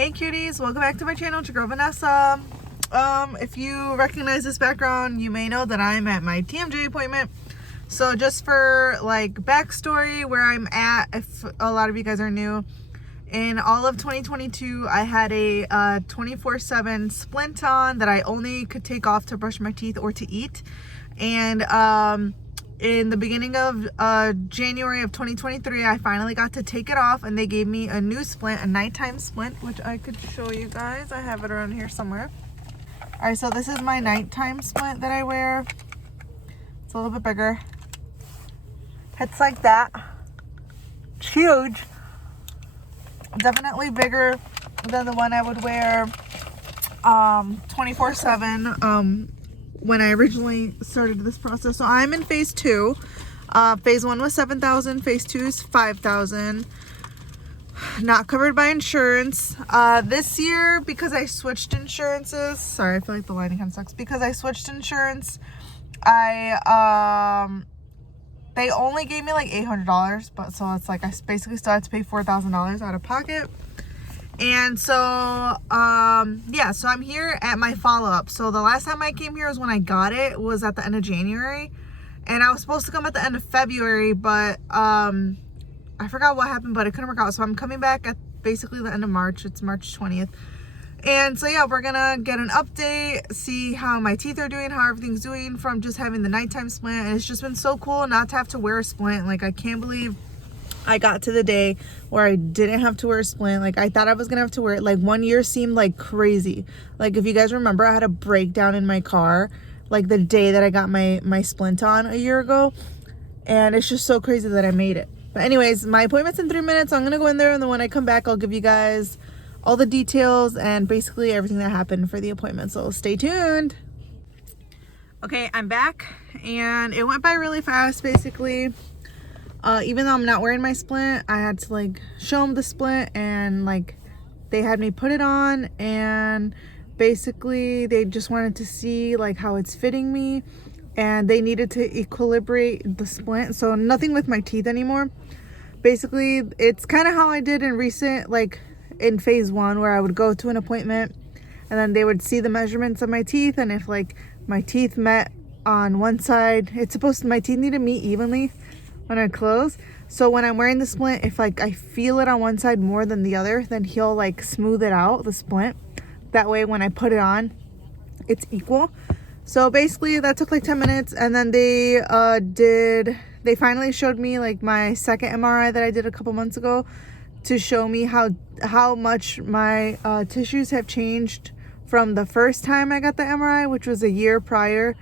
Hey cuties, welcome back to my channel. It's your girl Vanessa. If you recognize this background, you may know that I'm at my TMJ appointment. So just for like backstory where I'm at, if a lot of you guys are new, in all of 2022 I had a 24/7 splint on that I only could take off to brush my teeth or to eat. And in the beginning of January of 2023, I finally got to take it off, and they gave me a new splint, a nighttime splint, which I could show you guys. I have it around here somewhere. All right, so this is my nighttime splint that I wear. It's a little bit bigger. It's like that. It's huge. Definitely bigger than the one I would wear 24/7 when I originally started this process. So I'm in phase 2. Phase 1 was 7,000, phase 2 is 5,000. Not covered by insurance. This year, because I switched insurances, sorry, I feel like the lighting kind of sucks. Because I switched insurance, they only gave me like $800, but so it's like I basically still had to pay $4,000 out of pocket. And so yeah, so I'm here at my follow-up. So the last time I came here was when I got it, was at the end of January, and I was supposed to come at the end of February, but I forgot what happened, but it couldn't work out. So I'm coming back at basically the end of March. It's March 20th. And so yeah, we're gonna get an update, see how my teeth are doing, how everything's doing from just having the nighttime splint. And it's just been so cool not to have to wear a splint. Like, I can't believe I got to the day where I didn't have to wear a splint. Like, I thought I was gonna have to wear it. Like, 1 year seemed like crazy. Like, if you guys remember, I had a breakdown in my car like the day that I got my splint on a year ago, and it's just so crazy that I made it. But anyways, my appointment's in 3 minutes, so I'm gonna go in there, and then when I come back, I'll give you guys all the details and basically everything that happened for the appointment. So stay tuned. Okay, I'm back, and it went by really fast. Basically, even though I'm not wearing my splint, I had to like show them the splint, and like they had me put it on, and basically they just wanted to see like how it's fitting me, and they needed to equilibrate the splint. So nothing with my teeth anymore. Basically, it's kind of how I did in recent, like in phase 1, where I would go to an appointment and then they would see the measurements of my teeth, and if like my teeth met on one side, my teeth need to meet evenly when I close. So when I'm wearing the splint, if like I feel it on one side more than the other, then he'll like smooth it out, the splint. That way when I put it on, it's equal. So basically that took like 10 minutes, and then they finally showed me like my second MRI that I did a couple months ago, to show me how much my tissues have changed from the first time I got the MRI, which was a year prior,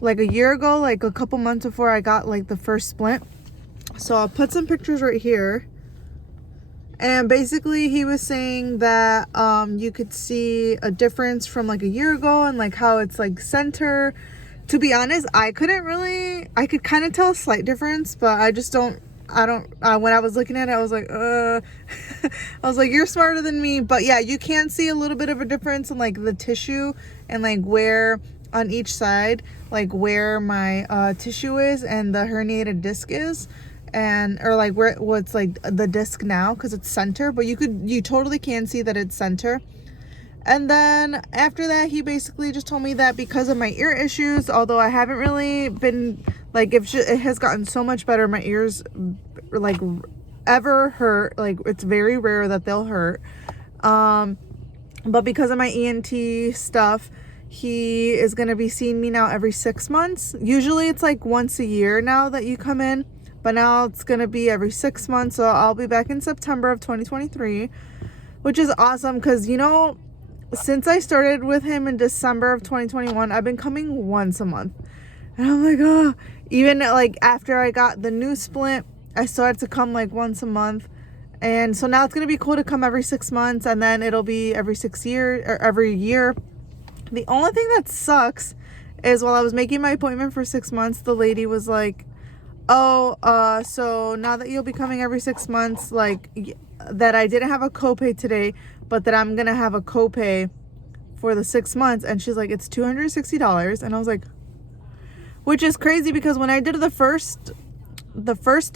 like a year ago, like a couple months before I got like the first splint. So I'll put some pictures right here. And basically he was saying that you could see a difference from like a year ago, and like how it's like center. To be honest, I could kind of tell a slight difference, but I don't when I was looking at it, I was like I was like, you're smarter than me. But yeah, you can see a little bit of a difference in like the tissue, and like where on each side, like where my tissue is and the herniated disc is, and or like what's like the disc now, because it's center. But you totally can see that it's center. And then after that, he basically just told me that because of my ear issues, although I haven't really been like, it has gotten so much better. My ears like ever hurt. Like, it's very rare that they'll hurt. But because of my ENT stuff, he is going to be seeing me now every 6 months. Usually it's like once a year now that you come in, but now it's going to be every 6 months. So I'll be back in September of 2023, which is awesome. Because, you know, since I started with him in December of 2021, I've been coming once a month. And I'm like, oh, even like after I got the new splint, I started to come like once a month. And so now it's going to be cool to come every 6 months, and then it'll be every 6 years or every year. The only thing that sucks is while I was making my appointment for 6 months, the lady was like, oh, so now that you'll be coming every 6 months, like that I didn't have a copay today, but that I'm gonna have a copay for the 6 months. And she's like, it's $260. And I was like, which is crazy, because when I did the first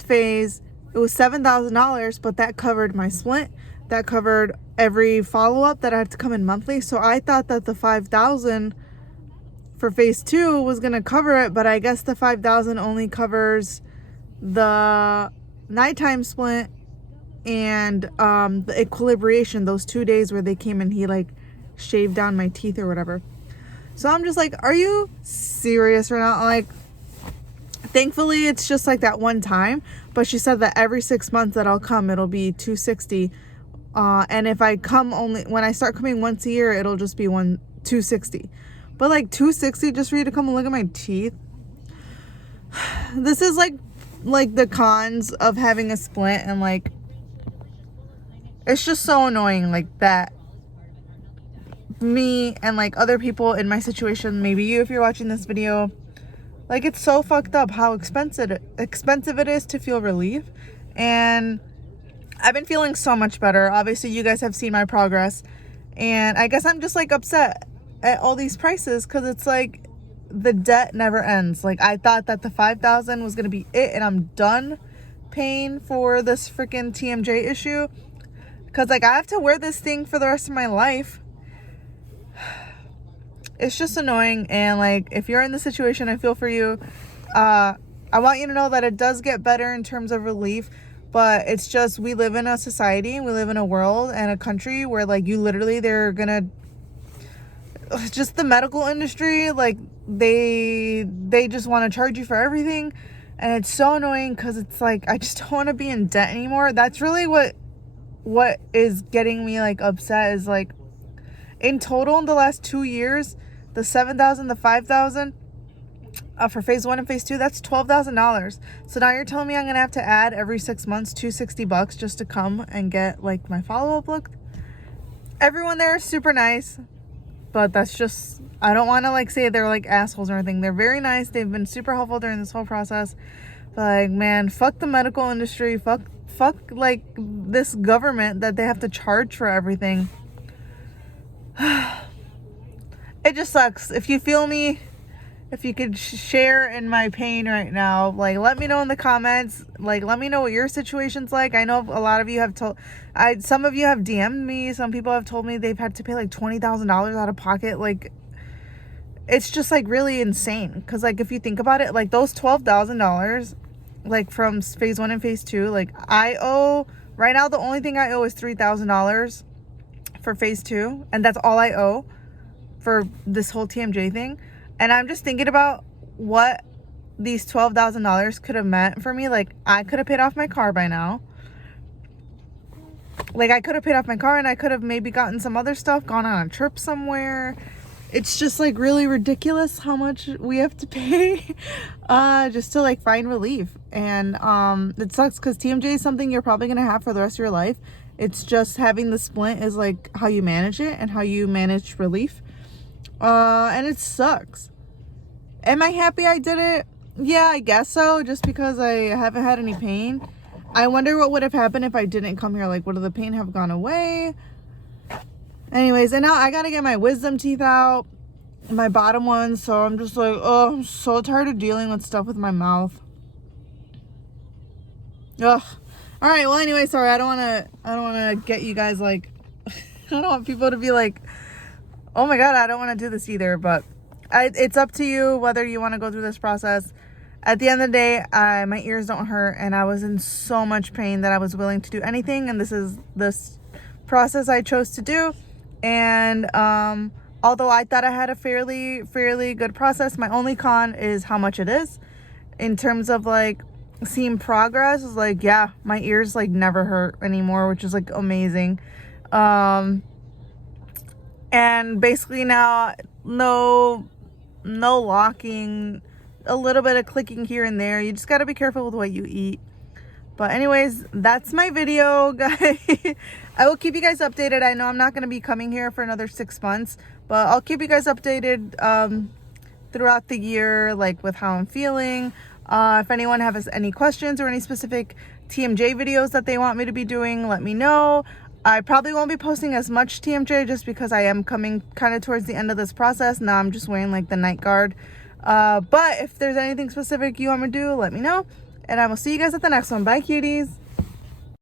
phase, it was $7,000, but that covered my splint. that covered every follow-up that I had to come in monthly. So I thought that the $5,000 for phase 2 was gonna cover it, but I guess the $5,000 only covers the nighttime splint and the equilibration, those 2 days where they came and he like shaved down my teeth or whatever. So I'm just like, are you serious right now? Like, thankfully it's just like that one time, but she said that every 6 months that I'll come, it'll be $260, and if I come only when I start coming once a year, it'll just be $260. But like $260 just for you to come and look at my teeth. This is like the cons of having a splint, and like it's just so annoying like that me and like other people in my situation, maybe you if you're watching this video, like it's so fucked up how expensive it is to feel relief. And I've been feeling so much better. Obviously you guys have seen my progress, and I guess I'm just like upset at all these prices because it's like the debt never ends. Like I thought that the $5,000 was gonna be it and I'm done paying for this freaking TMJ issue, because like I have to wear this thing for the rest of my life. It's just annoying. And like if you're in the situation, I feel for you. I want you to know that it does get better in terms of relief, but it's just we live in a society and we live in a world and a country where like you literally they're gonna just the medical industry, like they just want to charge you for everything. And it's so annoying because it's like I just don't want to be in debt anymore. That's really what is getting me like upset, is like in total in the last 2 years, the $7,000, the $5,000 for phase 1 and phase 2, that's $12,000. So now you're telling me I'm gonna have to add every 6 months $260 just to come and get like my follow-up look. Everyone there is super nice, but that's just, I don't want to like say they're like assholes or anything. They're very nice. They've been super helpful during this whole process. But like, man, fuck the medical industry. Fuck like this government that they have to charge for everything. It just sucks. If you feel me, if you could share in my pain right now, like let me know in the comments. Like let me know what your situation's like. I know a lot of you have some of you have DM'd me. Some people have told me they've had to pay like $20,000 out of pocket. Like it's just like really insane. Because like if you think about it, like those $12,000 like from phase 1 and phase 2, like I owe right now, the only thing I owe is $3,000 for phase 2, and that's all I owe for this whole TMJ thing. And I'm just thinking about what these $12,000 could have meant for me. Like I could have paid off my car by now. Like I could have paid off my car, and I could have maybe gotten some other stuff, gone on a trip somewhere. It's just like really ridiculous how much we have to pay just to like find relief. And it sucks because TMJ is something you're probably gonna have for the rest of your life. It's just having the splint is like how you manage it and how you manage relief. And it sucks. Am I happy I did it? Yeah, I guess so, just because I haven't had any pain. I wonder what would have happened if I didn't come here. Like, would the pain have gone away? Anyways, and now I gotta get my wisdom teeth out, my bottom ones. So I'm just like, oh, I'm so tired of dealing with stuff with my mouth. Ugh. All right. Well, anyway, sorry. I don't want to get you guys like, I don't want people to be like, oh my God, I don't want to do this either. But it's up to you whether you want to go through this process. At the end of the day, my ears don't hurt, and I was in so much pain that I was willing to do anything. And this is this process I chose to do. And although I thought I had a fairly good process, my only con is how much it is. In terms of like seeing progress, is like, yeah, my ears like never hurt anymore, which is like amazing. And basically now no locking, a little bit of clicking here and there. You just got to be careful with what you eat. But anyways, that's my video, guys. I will keep you guys updated. I know I'm not going to be coming here for another 6 months, but I'll keep you guys updated throughout the year, like with how I'm feeling. If anyone has any questions or any specific TMJ videos that they want me to be doing, let me know. I probably won't be posting as much TMJ just because I am coming kind of towards the end of this process. Now I'm just wearing like the night guard. But if there's anything specific you want me to do, let me know. And I will see you guys at the next one. Bye, cuties.